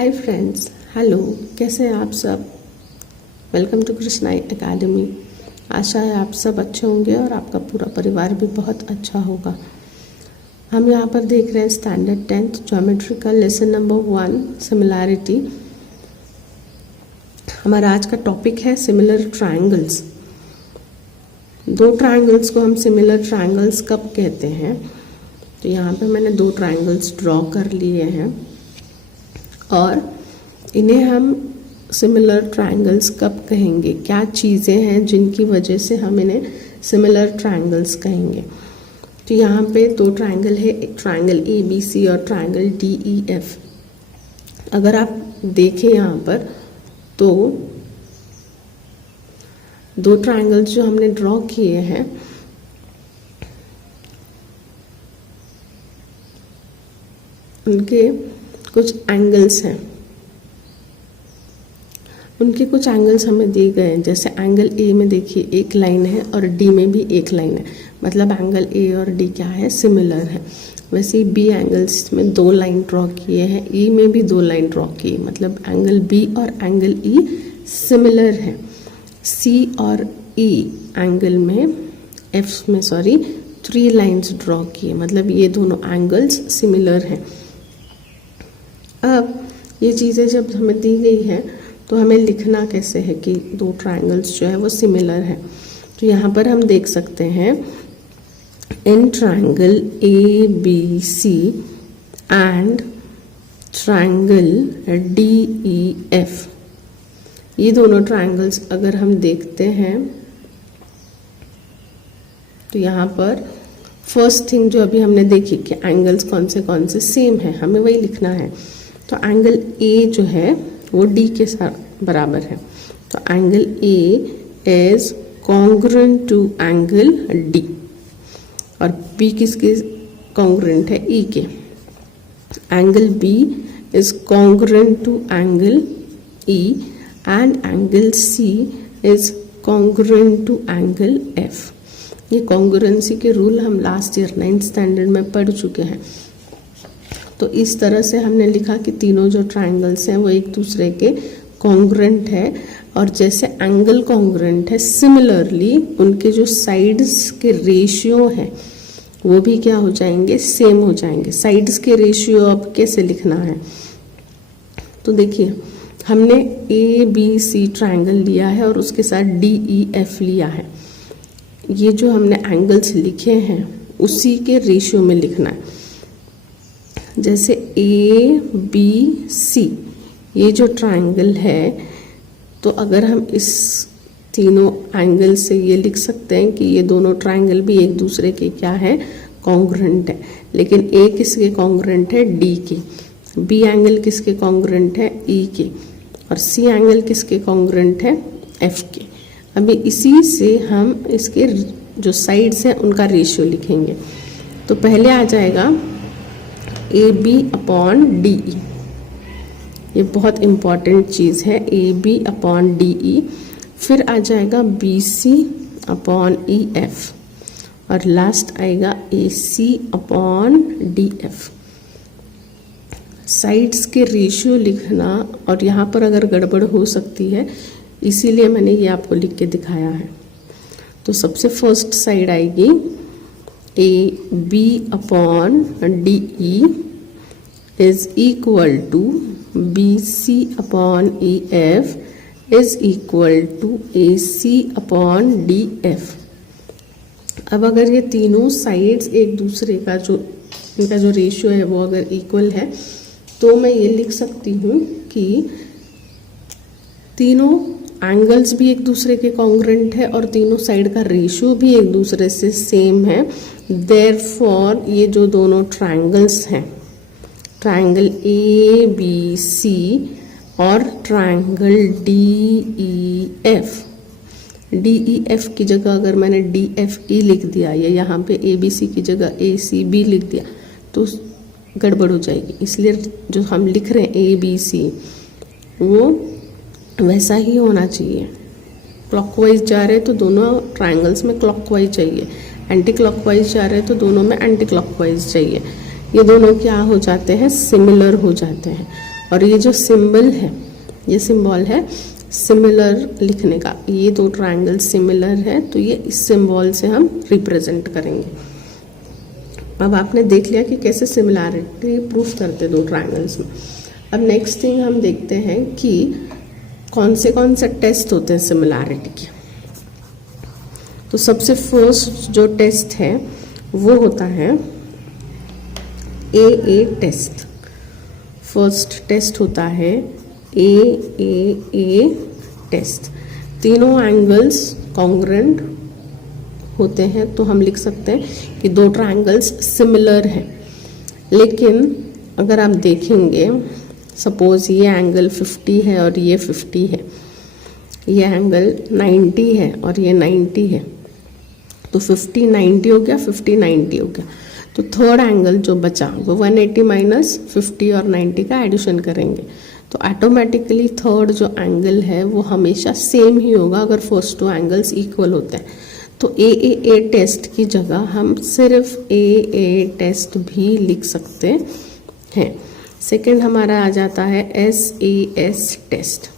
Hi friends, hello. कैसे हैं आप सब? Welcome to Krishnai academy. आशा है आप सब अच्छे होंगे और आपका पूरा परिवार भी बहुत अच्छा होगा। हम यहाँ पर देख रहे हैं स्टैंडर्ड 10th ज्योमेट्री का लेसन नंबर 1 सिमिलैरिटी। हमारा आज का टॉपिक है सिमिलर ट्रायंगल्स। दो ट्रायंगल्स को हम सिमिलर ट्रायंगल्स कब कहते हैं? तो यहाँ पे मैंने दो ट्रायंगल्स ड्रॉ कर लिए हैं और इन्हें हम सिमिलर ट्रायंगल्स कब कहेंगे, क्या चीज़ें हैं जिनकी वजह से हम इन्हें सिमिलर ट्रायंगल्स कहेंगे। तो यहाँ पे दो ट्रायंगल है, एक ट्रायंगल ABC और ट्रायंगल DEF। अगर आप देखें यहाँ पर तो दो ट्रायंगल्स जो हमने ड्रॉ किए हैं उनके कुछ एंगल्स हैं, उनके कुछ एंगल्स हमें दिए गए हैं। जैसे एंगल A में देखिए एक लाइन है और D में भी एक लाइन है, मतलब एंगल A और D क्या है, सिमिलर है। वैसे ही B एंगल्स में दो लाइन ड्रॉ किए हैं, E में भी दो लाइन ड्रॉ किए, मतलब एंगल B और एंगल E सिमिलर है। C और E एंगल में F में 3 लाइन्स ड्रॉ किए, मतलब ये दोनों एंगल्स सिमिलर हैं। अब ये चीज़ें जब हमें दी गई है तो हमें लिखना कैसे है कि दो ट्रायंगल्स जो है वो सिमिलर है। तो यहाँ पर हम देख सकते हैं in triangle ABC and triangle DEF, ये दोनों ट्रायंगल्स अगर हम देखते हैं तो यहाँ पर फर्स्ट थिंग जो अभी हमने देखी कि एंगल्स कौन से सेम है, हमें वही लिखना है। तो एंगल A जो है वो D के साथ बराबर है, तो angle A is congruent to angle D और B किसके कॉन्ग्रुएंट है, E के। Angle B is congruent to angle E and angle C is congruent to angle F। ये कॉन्ग्रुएंसी के रूल हम लास्ट ईयर 9th स्टैंडर्ड में पढ़ चुके हैं। तो इस तरह से हमने लिखा कि तीनों जो ट्रायंगल्स हैं वो एक दूसरे के कॉन्ग्रुएंट है, और जैसे एंगल कॉन्ग्रुएंट है सिमिलरली उनके जो साइड्स के रेशियो हैं वो भी क्या हो जाएंगे, सेम हो जाएंगे। साइड्स के रेशियो अब कैसे लिखना है, तो देखिए हमने ABC ट्रायंगल लिया है और उसके साथ DEF लिया है। ये जो हमने एंगल्स लिखे हैं उसी के रेशियो में लिखना है। जैसे ABC ये जो ट्रायंगल है, तो अगर हम इस तीनों एंगल से ये लिख सकते हैं कि ये दोनों ट्रायंगल भी एक दूसरे के क्या है, कॉन्ग्रुएंट है। लेकिन A किसके कॉन्ग्रुएंट है, D के। B एंगल किसके कॉन्ग्रुएंट है, E के। और C एंगल किसके कॉन्ग्रुएंट है, F के। अभी इसी से हम इसके जो साइड्स हैं उनका रेशियो लिखेंगे। तो पहले आ जाएगा AB अपॉन DE, ये बहुत इम्पॉर्टेंट चीज़ है, AB अपॉन DE। फिर आ जाएगा BC अपॉन EF और लास्ट आएगा AC अपॉन DF। साइड्स के रेशियो लिखना, और यहाँ पर अगर गड़बड़ हो सकती है इसीलिए मैंने ये आपको लिख के दिखाया है। तो सबसे फर्स्ट साइड आएगी AB upon DE is equal to BC upon EF is equal to AC upon DF। अब अगर ये तीनों साइड्स एक दूसरे का जो इनका जो रेशियो है वो अगर इक्वल है तो मैं ये लिख सकती हूँ कि तीनों एंगल्स भी एक दूसरे के कॉन्ग्रुएंट है और तीनों साइड का रेशियो भी एक दूसरे से सेम है। देयरफॉर ये जो दोनों ट्रायंगल्स हैं, ट्रायंगल ABC और ट्रायंगल DEF की जगह अगर मैंने DFE लिख दिया या यहाँ पे ABC की जगह ACB लिख दिया तो गड़बड़ हो जाएगी। इसलिए जो हम लिख रहे हैं ABC वो वैसा ही होना चाहिए। क्लॉकवाइज जा रहे हैं तो दोनों ट्रायंगल्स में क्लॉकवाइज चाहिए, एंटी क्लॉकवाइज जा रहे हैं तो दोनों में एंटी क्लॉकवाइज चाहिए। ये दोनों क्या हो जाते हैं, सिमिलर हो जाते हैं। और ये जो सिंबल है, ये सिंबल है सिमिलर लिखने का। ये दो ट्रायंगल सिमिलर है तो ये इस सिंबल से हम रिप्रेजेंट करेंगे। अब आपने देख लिया कि कैसे सिमिलैरिटी प्रूफ करते दो ट्रायंगल्स में। अब नेक्स्ट थिंग हम देखते हैं कि कौन से टेस्ट होते हैं सिमिलैरिटी के। तो सबसे फर्स्ट जो टेस्ट है वो होता है ए टेस्ट। फर्स्ट टेस्ट होता है ए टेस्ट। तीनों एंगल्स कॉन्ग्रुएंट होते हैं तो हम लिख सकते हैं कि दो ट्रायंगल्स सिमिलर हैं। लेकिन अगर आप देखेंगे, सपोज ये एंगल 50 है और ये 50 है, ये एंगल 90 है और ये 90 है, तो 50 90 हो गया, 50 90 हो गया। तो थर्ड एंगल जो बचा वो 180 माइनस 50 और 90 का एडिशन करेंगे तो ऑटोमेटिकली थर्ड जो एंगल है वो हमेशा सेम ही होगा अगर फर्स्ट टू एंगल्स इक्वल होते हैं। तो ए टेस्ट की जगह हम सिर्फ ए टेस्ट भी लिख सकते हैं। सेकंड हमारा आ जाता है एस टेस्ट।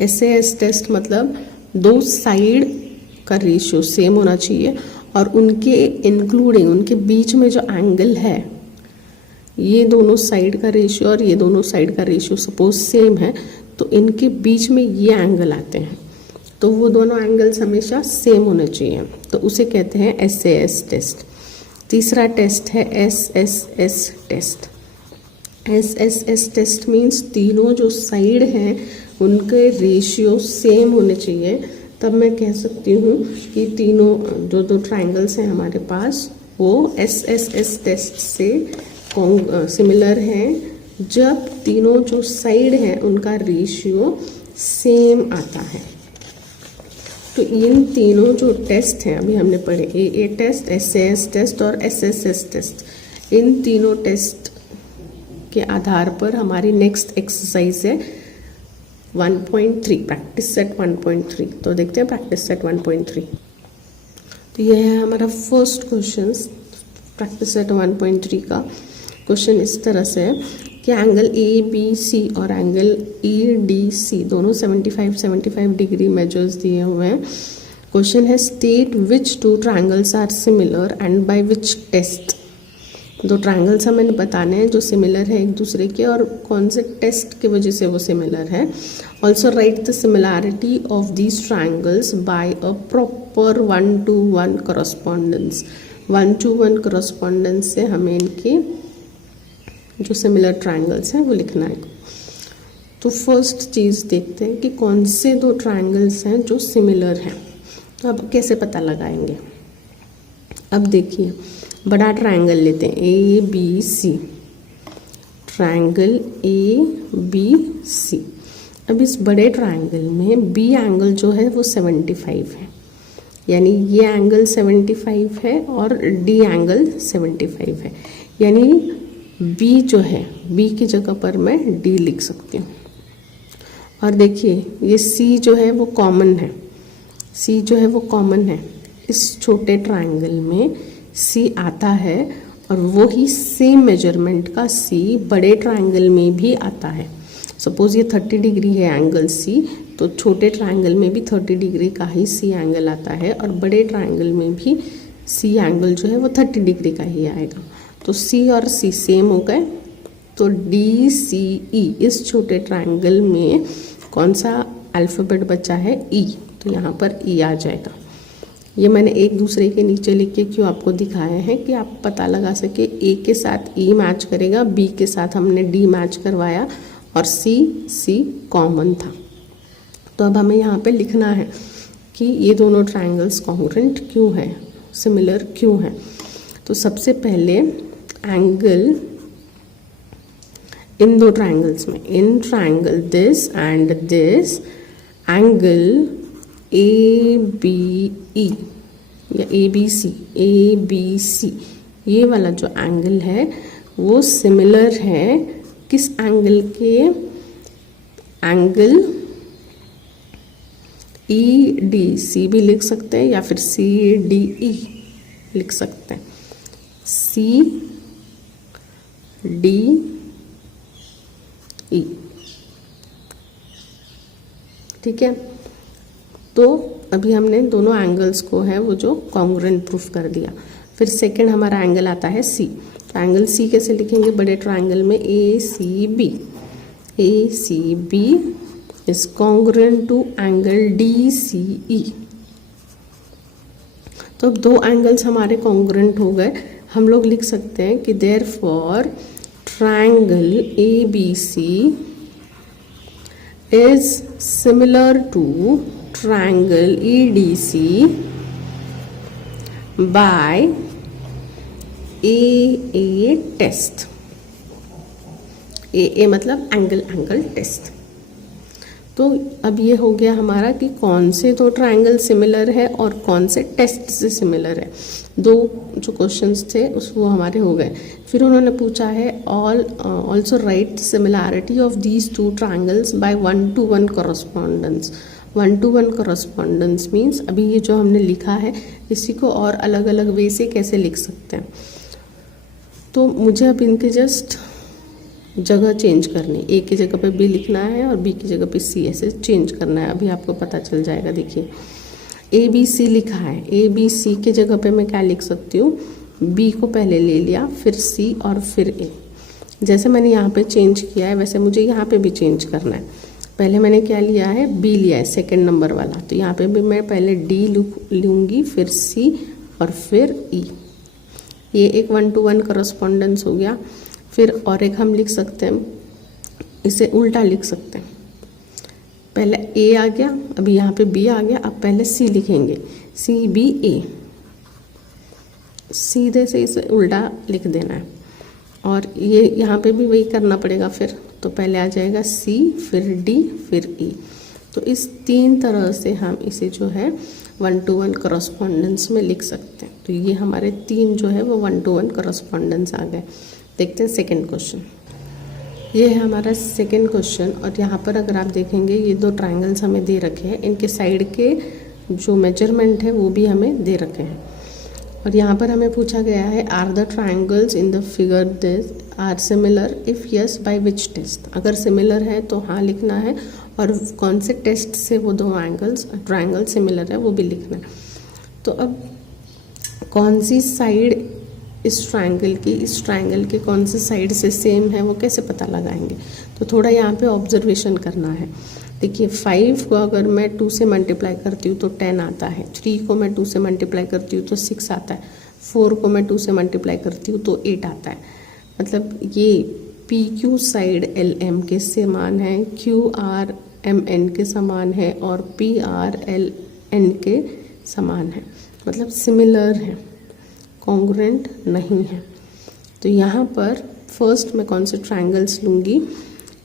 एस टेस्ट मतलब दो साइड का रेशियो सेम होना चाहिए और उनके इंक्लूडिंग उनके बीच में जो एंगल है, ये दोनों साइड का रेशियो और ये दोनों साइड का रेशियो सपोज सेम है तो इनके बीच में ये एंगल आते हैं तो वो दोनों एंगल्स हमेशा सेम होने चाहिए, तो उसे कहते हैं एस टेस्ट। तीसरा टेस्ट है S test. S test means तीनों जो साइड हैं उनके रेशियो सेम होने चाहिए, तब मैं कह सकती हूँ कि तीनों जो दो ट्रायंगल्स हैं हमारे पास वो एस टेस्ट से सिमिलर हैं जब तीनों जो साइड हैं उनका रेशियो सेम आता है। तो इन तीनों जो टेस्ट हैं अभी हमने पढ़े, ए टेस्ट, एस टेस्ट और एस टेस्ट, इन तीनों टेस्ट के आधार पर हमारी नेक्स्ट एक्सरसाइज है 1.3 प्रैक्टिस सेट 1.3। तो देखते हैं प्रैक्टिस सेट 1.3। तो यह है हमारा फर्स्ट क्वेश्चन प्रैक्टिस सेट 1.3 का। क्वेश्चन इस तरह से है कि एंगल ए बी सी और एंगल ई डी सी दोनों 75 डिग्री मेजर्स दिए हुए हैं। क्वेश्चन है state which two triangles are similar and by which test. दो ट्रायंगल्स हमें बताने हैं जो सिमिलर है एक दूसरे के और कौन से टेस्ट की वजह से वो सिमिलर है। Also write the similarity of these triangles by a proper 1-to-1 correspondence. 1-to-1 correspondence से हमें इनकी जो सिमिलर ट्रायंगल्स हैं वो लिखना है। तो फर्स्ट चीज़ देखते हैं कि कौन से दो ट्रायंगल्स हैं जो सिमिलर हैं। तो अब कैसे पता लगाएंगे। अब देखिए बड़ा ट्रायंगल लेते हैं A B C, triangle A B C. अब इस बड़े ट्रायंगल में बी एंगल जो है वो 75 है, यानी ये एंगल 75 है और डी एंगल 75 है, यानी बी जो है बी की जगह पर मैं डी लिख सकती हूँ। और देखिए ये सी जो है वो कॉमन है, सी जो है वो कॉमन है इस छोटे ट्रायंगल में सी आता है और वो ही सेम मेजरमेंट का सी बड़े ट्रायंगल में भी आता है। सपोज ये 30 डिग्री है एंगल सी, तो छोटे ट्रायंगल में भी 30 डिग्री का ही सी एंगल आता है और बड़े ट्रायंगल में भी सी एंगल जो है वो 30 डिग्री का ही आएगा। तो सी और सी सेम हो गए। तो डी सी ई इस छोटे ट्रायंगल में कौन सा अल्फ़ाबेट बचा है ई, तो यहाँ पर ई आ जाएगा। ये मैंने एक दूसरे के नीचे लिख के क्यों आपको दिखाया है कि आप पता लगा सके ए के साथ ई मैच करेगा, बी के साथ हमने डी मैच करवाया और सी कॉमन था। तो अब हमें यहाँ पे लिखना है कि ये दोनों ट्रायंगल्स कॉन्ग्रुएंट क्यों है, सिमिलर क्यों है। तो सबसे पहले एंगल इन दो ट्रायंगल्स में, in triangle this and this, angle A B E या ए बी सी ये वाला जो एंगल है वो सिमिलर है किस एंगल के, एंगल ई डी सी भी लिख सकते हैं या फिर सी डी ई लिख सकते हैं। C D E. ठीक है, तो अभी हमने दोनों एंगल्स को है वो जो कॉन्ग्रुएंट प्रूफ कर दिया। फिर सेकंड हमारा एंगल आता है सी। तो एंगल सी कैसे लिखेंगे? बड़े ट्रायंगल में A C B, A C B is congruent to angle D C E. तो अब दो एंगल्स हमारे कॉन्ग्रुएंट हो गए। हम लोग लिख सकते हैं कि therefore triangle A B C is similar to triangle E D C by A test. A मतलब एंगल टेस्ट। तो अब ये हो गया हमारा कि कौन से दो ट्रायंगल सिमिलर है और कौन से टेस्ट से सिमिलर है। दो जो क्वेश्चंस थे उस वो हमारे हो गए। फिर उन्होंने पूछा है also write similarity of these two triangles by 1-to-1 correspondence. 1-to-1 correspondence means अभी ये जो हमने लिखा है इसी को और अलग अलग वे से कैसे लिख सकते हैं। तो मुझे अब इनके जस्ट जगह चेंज करनी, ए की जगह पे बी लिखना है और बी की जगह पे सी ऐसे चेंज करना है। अभी आपको पता चल जाएगा। देखिए ए बी सी लिखा है, ए बी सी की जगह पे मैं क्या लिख सकती हूँ? बी को पहले ले लिया, फिर सी और फिर ए। जैसे मैंने यहाँ पे चेंज किया है वैसे मुझे यहाँ पे भी चेंज करना है। पहले मैंने क्या लिया है? बी लिया है सेकेंड नंबर वाला, तो यहाँ पे भी मैं पहले डी लूँगी, फिर सी और फिर ई। ये एक 1-to-1 कॉरस्पॉन्डेंस हो गया। फिर और एक हम लिख सकते हैं, इसे उल्टा लिख सकते हैं। पहले ए आ गया, अभी यहाँ पे बी आ गया, अब पहले सी लिखेंगे, सी बी ए। सीधे से इसे उल्टा लिख देना है। और ये यहाँ पे भी वही करना पड़ेगा। फिर तो पहले आ जाएगा सी, फिर डी, फिर ई। तो इस तीन तरह से हम इसे जो है 1-to-1 कॉरस्पॉन्डेंस में लिख सकते हैं। तो ये हमारे तीन जो है वो 1-to-1 कॉरस्पॉन्डेंस आ गए। देखते हैं सेकंड क्वेश्चन। ये है हमारा सेकंड क्वेश्चन और यहाँ पर अगर आप देखेंगे ये दो ट्रायंगल्स हमें दे रखे हैं, इनके साइड के जो मेजरमेंट है वो भी हमें दे रखे हैं। और यहाँ पर हमें पूछा गया है are the triangles in the figure this are similar, if yes by which test. अगर सिमिलर है तो हाँ लिखना है, और कौन से टेस्ट से वो दो ट्रायंगल सिमिलर है वो भी लिखना है। तो अब कौन सी साइड इस ट्रायंगल के कौन से साइड से सेम है वो कैसे पता लगाएंगे? तो थोड़ा यहाँ पे ऑब्जर्वेशन करना है। देखिए 5 को अगर मैं 2 से मल्टीप्लाई करती हूँ तो 10 आता है, 3 को मैं 2 से मल्टीप्लाई करती हूँ तो 6 आता है, 4 को मैं 2 से मल्टीप्लाई करती हूँ तो 8 आता है। मतलब ये P Q side L M के समान है, क्यू आर एम एन के समान है और पी आर एल एन के समान है। मतलब सिमिलर है, कॉन्ग्रुएंट नहीं है। तो यहाँ पर फर्स्ट मैं कौन से ट्रायंगल्स लूँगी?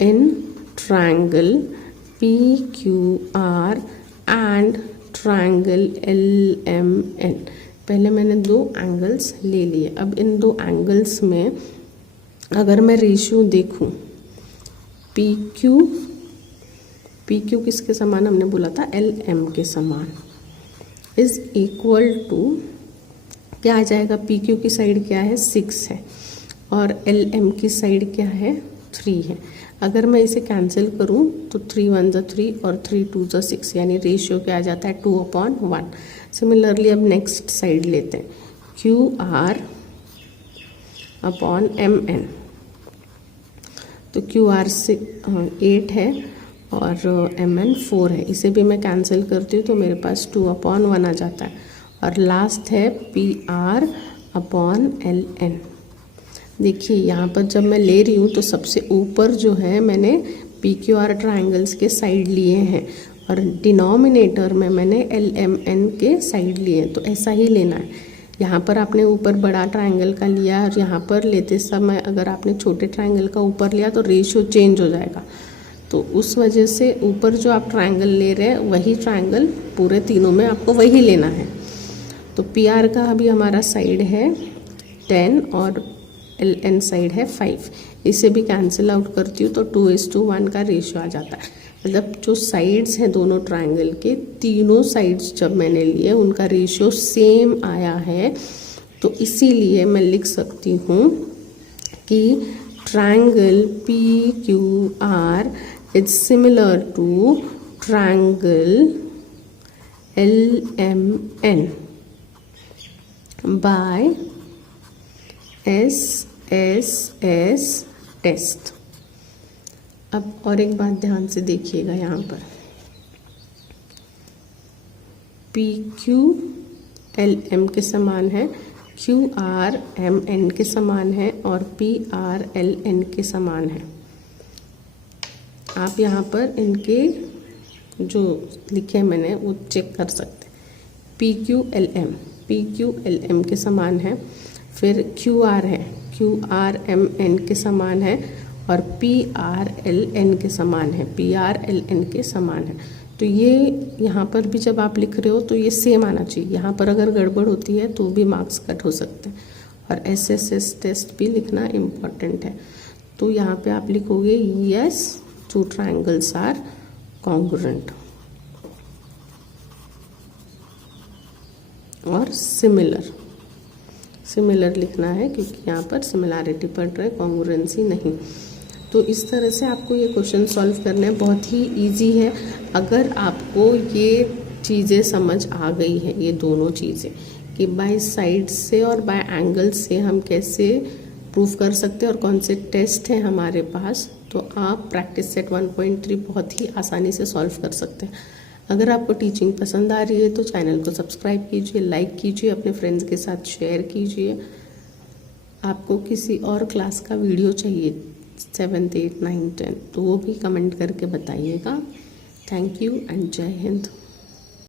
In triangle P Q R and triangle L M N. पहले मैंने दो एंगल्स ले लिए। अब इन दो एंगल्स में अगर मैं रेशियो देखूं, पी क्यू किसके समान हमने बोला था? एल एम के समान, इज इक्वल टू क्या आ जाएगा? पी क्यू की साइड क्या है? 6 है और एल एम की साइड क्या है? 3 है। अगर मैं इसे कैंसिल करूं तो 3 1 ज़ा 3 और 3 2 ज़ा 6, यानी रेशियो क्या आ जाता है? 2/1। सिमिलरली अब नेक्स्ट साइड लेते हैं, Q R upon M N. तो क्यू आर 8 है और एम एन 4 है। इसे भी मैं कैंसिल करती हूँ तो मेरे पास 2/1 आ जाता है। और लास्ट है P R upon L N. देखिए यहाँ पर जब मैं ले रही हूँ तो सबसे ऊपर जो है मैंने पी क्यू आर ट्राइंगल्स के साइड लिए हैं और डिनोमिनेटर में मैंने एल एम एन के साइड लिए हैं। तो ऐसा ही लेना है। यहाँ पर आपने ऊपर बड़ा ट्राइंगल का लिया और यहाँ पर लेते समय अगर आपने छोटे ट्राइंगल का ऊपर लिया तो रेशियो चेंज हो जाएगा। तो उस वजह से ऊपर जो आप ट्राइंगल ले रहे हैं वही ट्राइंगल पूरे तीनों में आपको वही लेना है। तो पी आर का अभी हमारा साइड है 10 और एल एन साइड है 5। इसे भी कैंसिल आउट करती हूँ तो 2:1 का रेशियो आ जाता है। मतलब जो साइड्स हैं दोनों ट्राइंगल के, तीनों साइड्स जब मैंने लिए उनका रेशियो सेम आया है। तो इसीलिए मैं लिख सकती हूँ कि triangle PQR is similar to triangle LMN by SSS test. अब और एक बात ध्यान से देखिएगा, यहाँ पर PQLM के समान है, QRMN के समान है और PRLN के समान है। आप यहाँ पर इनके जो लिखे मैंने वो चेक कर सकते हैं। PQLM के समान है, फिर QR है, QRMN के समान है और PRLN के समान है, PRLN के समान है। तो ये यहाँ पर भी जब आप लिख रहे हो तो ये सेम आना चाहिए। यहाँ पर अगर गड़बड़ होती है तो भी मार्क्स कट हो सकते हैं। और SSS टेस्ट भी लिखना इम्पॉर्टेंट है। तो यहाँ पे आप लिखोगे yes two triangles are congruent और सिमिलर लिखना है, क्योंकि यहाँ पर सिमिलैरिटी पढ़ रहे, कॉन्ग्रुएंसी नहीं। तो इस तरह से आपको ये क्वेश्चन सॉल्व करने बहुत ही इजी है। अगर आपको ये चीज़ें समझ आ गई है, ये दोनों चीज़ें कि बाय साइड से और बाय एंगल से हम कैसे प्रूव कर सकते हैं और कौन से टेस्ट हैं हमारे पास, तो आप प्रैक्टिस सेट 1.3 बहुत ही आसानी से सॉल्व कर सकते हैं। अगर आपको टीचिंग पसंद आ रही है तो चैनल को सब्सक्राइब कीजिए, लाइक कीजिए, अपने फ्रेंड्स के साथ शेयर कीजिए। आपको किसी और क्लास का वीडियो चाहिए 7th, 8th, 9th, 10th, तो वो भी कमेंट करके बताइएगा। थैंक यू एंड जय हिंद।